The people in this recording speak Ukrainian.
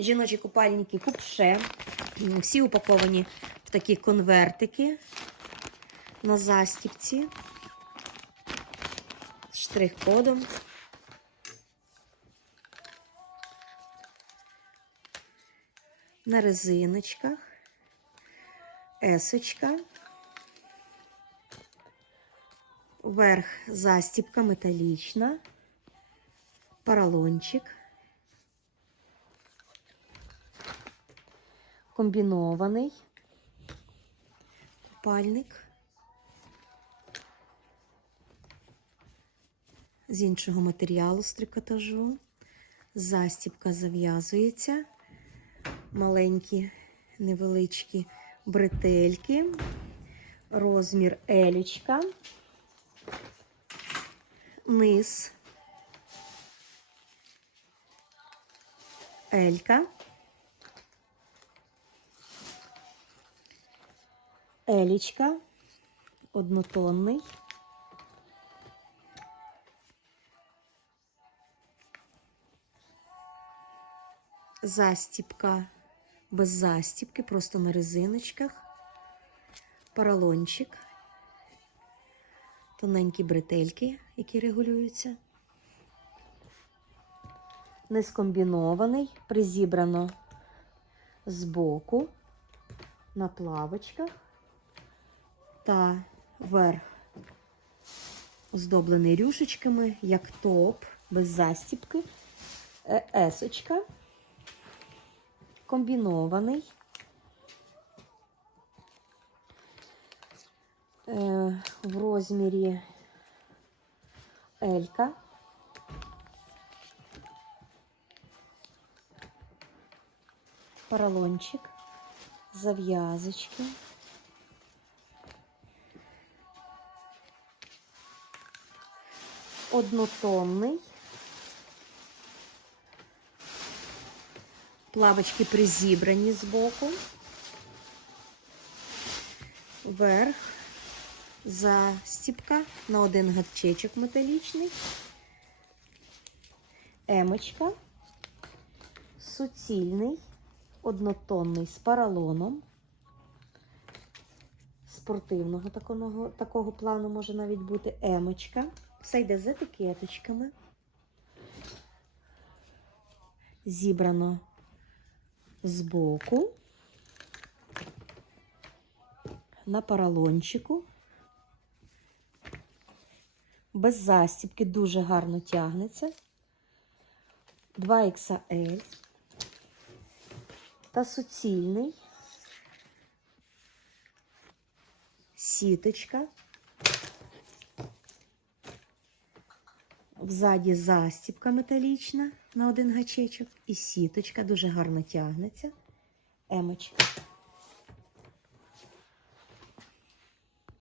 Жіночі купальники купше. Всі упаковані в такі конвертики на застіпці штрих-кодом. На резиночках. Есочка. Верх застіпка металічна. Поролончик. Комбінований купальник. З іншого матеріалу з трикотажу. Застіпка зав'язується. Маленькі невеличкі бретельки. Розмір елічка. Низ. Елька. Елічка. Однотонний. Застіпка без застіпки, просто на резиночках. Поролончик. Тоненькі бретельки, які регулюються. Не скомбінований, призібрано збоку на плавочках та верх оздоблений рюшечками, як топ, без застіпки, Е, есочка, комбінований. Е, в розмірі Елька. Поролончик, зав'язочки. Однотонний. Плавочки призібрані збоку. Верх. Застіпка на один гачечок металічний. Емочка. Суцільний, однотонний з поролоном. Спортивного такого, такого плану може навіть бути емочка. Все йде з етикеточками. Зібрано збоку. На поролончику. Без застібки дуже гарно тягнеться. 2XL та суцільний, сіточка, взаді застібка металічна на один гачечок і сіточка дуже гарно тягнеться, емочка.